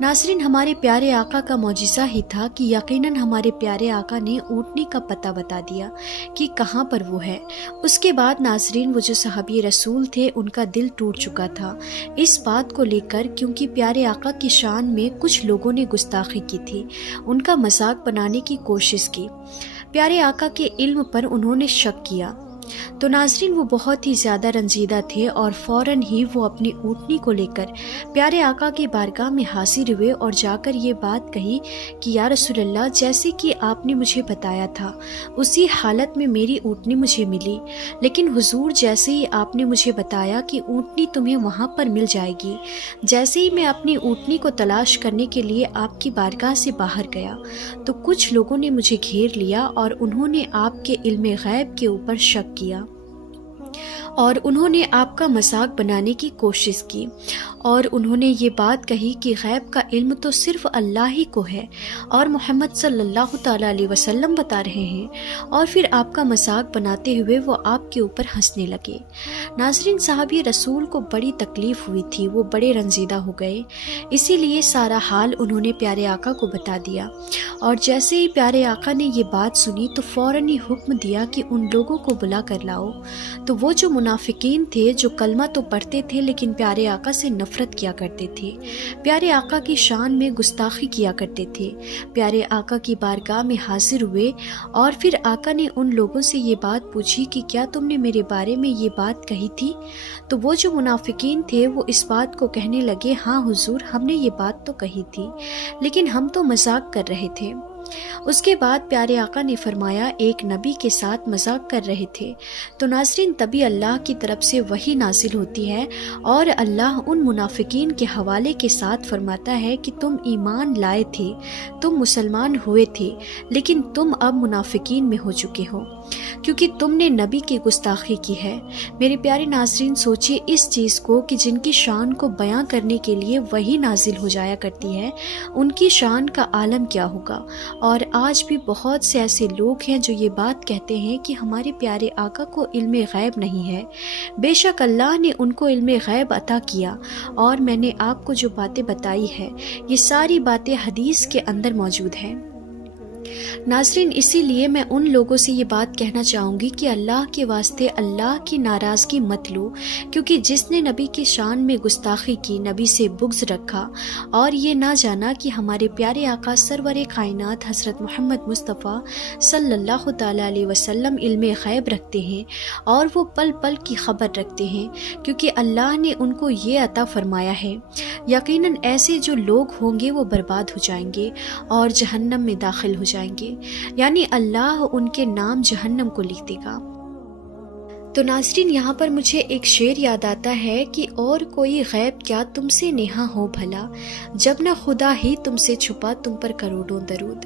ناظرین، ہمارے پیارے آقا کا معجزہ ہی تھا کہ یقیناً ہمارے پیارے آقا نے اونٹنی کا پتہ بتا دیا کہ کہاں پر وہ ہے۔ اس کے بعد ناظرین، وہ جو صحابی رسول تھے ان کا دل ٹوٹ چکا تھا اس بات کو لے کر، کیونکہ پیارے آقا کی شان میں کچھ لوگوں نے گستاخی کی تھی، ان کا مذاق بنانے کی کوشش کی، پیارے آقا کے علم پر انہوں نے شک کیا۔ تو ناظرین، وہ بہت ہی زیادہ رنجیدہ تھے اور فوراً ہی وہ اپنی اونٹنی کو لے کر پیارے آقا کی بارگاہ میں حاضر ہوئے اور جا کر یہ بات کہی کہ یا رسول اللہ، جیسے کہ آپ نے مجھے بتایا تھا اسی حالت میں میری اونٹنی مجھے ملی، لیکن حضور جیسے ہی آپ نے مجھے بتایا کہ اونٹنی تمہیں وہاں پر مل جائے گی، جیسے ہی میں اپنی اونٹنی کو تلاش کرنے کے لیے آپ کی بارگاہ سے باہر گیا تو کچھ لوگوں نے مجھے گھیر لیا اور انہوں نے آپ کے علم غیب کے اوپر شک کیا اور انہوں نے آپ کا مذاق بنانے کی کوشش کی، اور انہوں نے یہ بات کہی کہ غیب کا علم تو صرف اللہ ہی کو ہے اور محمد صلی اللہ تعالیٰ علیہ وسلم بتا رہے ہیں، اور پھر آپ کا مذاق بناتے ہوئے وہ آپ کے اوپر ہنسنے لگے۔ ناظرین، صحابی رسول کو بڑی تکلیف ہوئی تھی، وہ بڑے رنجیدہ ہو گئے، اسی لیے سارا حال انہوں نے پیارے آقا کو بتا دیا، اور جیسے ہی پیارے آقا نے یہ بات سنی تو فوراً ہی حکم دیا کہ ان لوگوں کو بلا کر لاؤ۔ تو وہ جو منافقین تھے، جو کلمہ تو پڑھتے تھے لیکن پیارے آقا سے نفرت کیا کرتے تھے، پیارے آقا کی شان میں گستاخی کیا کرتے تھے، پیارے آقا کی بارگاہ میں حاضر ہوئے، اور پھر آقا نے ان لوگوں سے یہ بات پوچھی کہ کیا تم نے میرے بارے میں یہ بات کہی تھی؟ تو وہ جو منافقین تھے وہ اس بات کو کہنے لگے، ہاں حضور، ہم نے یہ بات تو کہی تھی لیکن ہم تو مذاق کر رہے تھے۔ اس کے بعد پیارے آقا نے فرمایا، ایک نبی کے ساتھ مذاق کر رہے تھے۔ تو ناظرین، تبھی اللہ کی طرف سے وحی نازل ہوتی ہے اور اللہ ان منافقین کے حوالے کے ساتھ فرماتا ہے کہ تم ایمان لائے تھے، تم مسلمان ہوئے تھے، لیکن تم اب منافقین میں ہو چکے ہو کیونکہ تم نے نبی کی گستاخی کی ہے۔ میرے پیارے ناظرین، سوچئے اس چیز کو کہ جن کی شان کو بیان کرنے کے لیے وحی نازل ہو جایا کرتی ہے، ان کی شان کا عالم کیا ہوگا۔ اور آج بھی بہت سے ایسے لوگ ہیں جو یہ بات کہتے ہیں کہ ہمارے پیارے آقا کو علم غیب نہیں ہے۔ بے شک اللہ نے ان کو علم غیب عطا کیا، اور میں نے آپ کو جو باتیں بتائی ہے یہ ساری باتیں حدیث کے اندر موجود ہیں۔ ناظرین، اسی لیے میں ان لوگوں سے یہ بات کہنا چاہوں گی کہ اللہ کے واسطے اللہ کی ناراضگی مت لو، کیونکہ جس نے نبی کی شان میں گستاخی کی، نبی سے بغض رکھا اور یہ نہ جانا کہ ہمارے پیارے آقا سرور کائنات حضرت محمد مصطفیٰ صلی اللہ تعالیٰ علیہ وسلم علم غیب رکھتے ہیں اور وہ پل پل کی خبر رکھتے ہیں، کیونکہ اللہ نے ان کو یہ عطا فرمایا ہے، یقیناً ایسے جو لوگ ہوں گے وہ برباد ہو جائیں گے اور جہنم میں داخل ہو جائیں گے، یعنی اللہ ان کے نام جہنم کو لکھ دے گا۔ تو ناظرین، یہاں پر مجھے ایک شعر یاد آتا ہے کہ اور کوئی غیب کیا تم سے نہاں ہو بھلا، جب نہ خدا ہی تم سے چھپا تم پر کروڑوں درود۔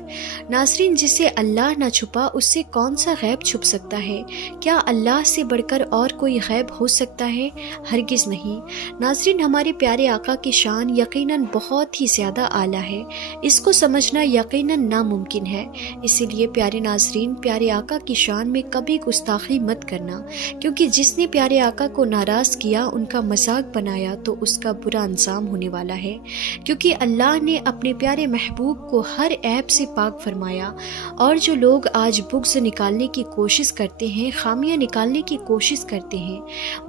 ناظرین، جسے اللہ نہ چھپا اس سے کون سا غیب چھپ سکتا ہے؟ کیا اللہ سے بڑھ کر اور کوئی غیب ہو سکتا ہے؟ ہرگز نہیں۔ ناظرین، ہمارے پیارے آقا کی شان یقیناً بہت ہی زیادہ اعلیٰ ہے، اس کو سمجھنا یقیناً ناممکن ہے، اسی لیے پیارے ناظرین، پیارے آقا کی شان میں کبھی گستاخی مت کرنا، کیونکہ جس نے پیارے آقا کو ناراض کیا، ان کا مذاق بنایا، تو اس کا برا انجام ہونے والا ہے، کیونکہ اللہ نے اپنے پیارے محبوب کو ہر عیب سے پاک فرمایا، اور جو لوگ آج بغض نکالنے کی کوشش کرتے ہیں، خامیاں نکالنے کی کوشش کرتے ہیں،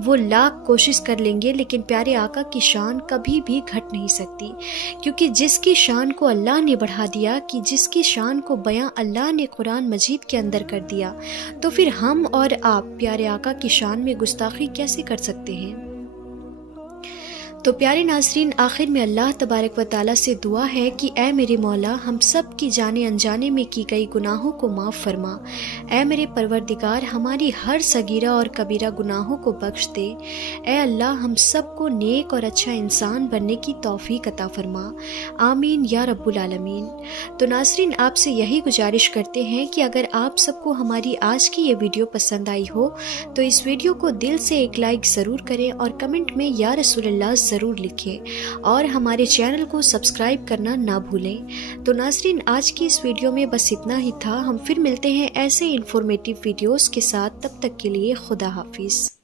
وہ لاکھ کوشش کر لیں گے لیکن پیارے آقا کی شان کبھی بھی گھٹ نہیں سکتی، کیونکہ جس کی شان کو اللہ نے بڑھا دیا، کہ جس کی شان کو بیان اللہ نے قرآن مجید کے اندر کر دیا، تو پھر ہم اور آپ پیارے آقا کی شان میں گستاخی کیسے کر سکتے ہیں؟ تو پیارے ناظرین، آخر میں اللہ تبارک و تعالیٰ سے دعا ہے کہ اے میرے مولا، ہم سب کی جانے انجانے میں کی گئی گناہوں کو معاف فرما۔ اے میرے پروردگار، ہماری ہر صغیرہ اور کبیرہ گناہوں کو بخش دے۔ اے اللہ، ہم سب کو نیک اور اچھا انسان بننے کی توفیق عطا فرما، آمین یا رب العالمین۔ تو ناظرین، آپ سے یہی گزارش کرتے ہیں کہ اگر آپ سب کو ہماری آج کی یہ ویڈیو پسند آئی ہو تو اس ویڈیو کو دل سے ایک لائک ضرور کریں اور کمنٹ میں یا رسول اللہ ضرور لکھیں، اور ہمارے چینل کو سبسکرائب کرنا نہ بھولیں۔ تو ناظرین، آج کی اس ویڈیو میں بس اتنا ہی تھا، ہم پھر ملتے ہیں ایسے انفارمیٹیو ویڈیوز کے ساتھ، تب تک کے لیے خدا حافظ۔